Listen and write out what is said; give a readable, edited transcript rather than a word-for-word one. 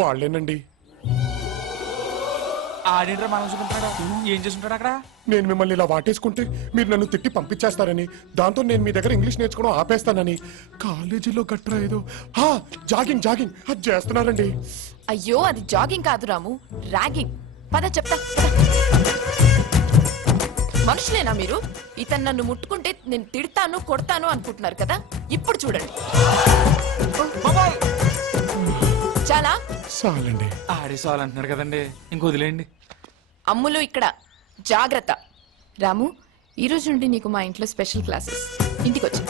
వాళ్ళేనండి. ఆడేంట్రా మనం చూసుకుంటున్నాడు? ఏం చేస్తుంటాడు అక్కడ? నేను మిమ్మల్ని ఇలా వాటేసుకుంటే మీరు నన్ను తిట్టి పంపించేస్తారని, దాంతో నేను మీ దగ్గర ఇంగ్లీష్ నేర్చుకోవడం ఆపేస్తానని కాలేజీలో గట్రా ఏదో జాగింగ్ జాగింగ్ అది చేస్తున్నారండి. అయ్యో అది జాగింగ్ కాదు రాము, ర్యాగింగ్. పద చెప్తా. మనుషులేనా మీరు? ఇతను నన్ను ముట్టుకుంటే నేను తిడతాను కొడతాను అనుకుంటున్నారు కదా, ఇప్పుడు చూడండి. చాలా చాలండి. ఆడేసుకోవాలంటున్నారు కదండి, ఇంక వదిలేయండి. అమ్ములు ఇక్కడ జాగ్రత్త. రాము, ఈ రోజు నుండి నీకు మా ఇంట్లో స్పెషల్ క్లాసెస్. ఇంటికి వచ్చి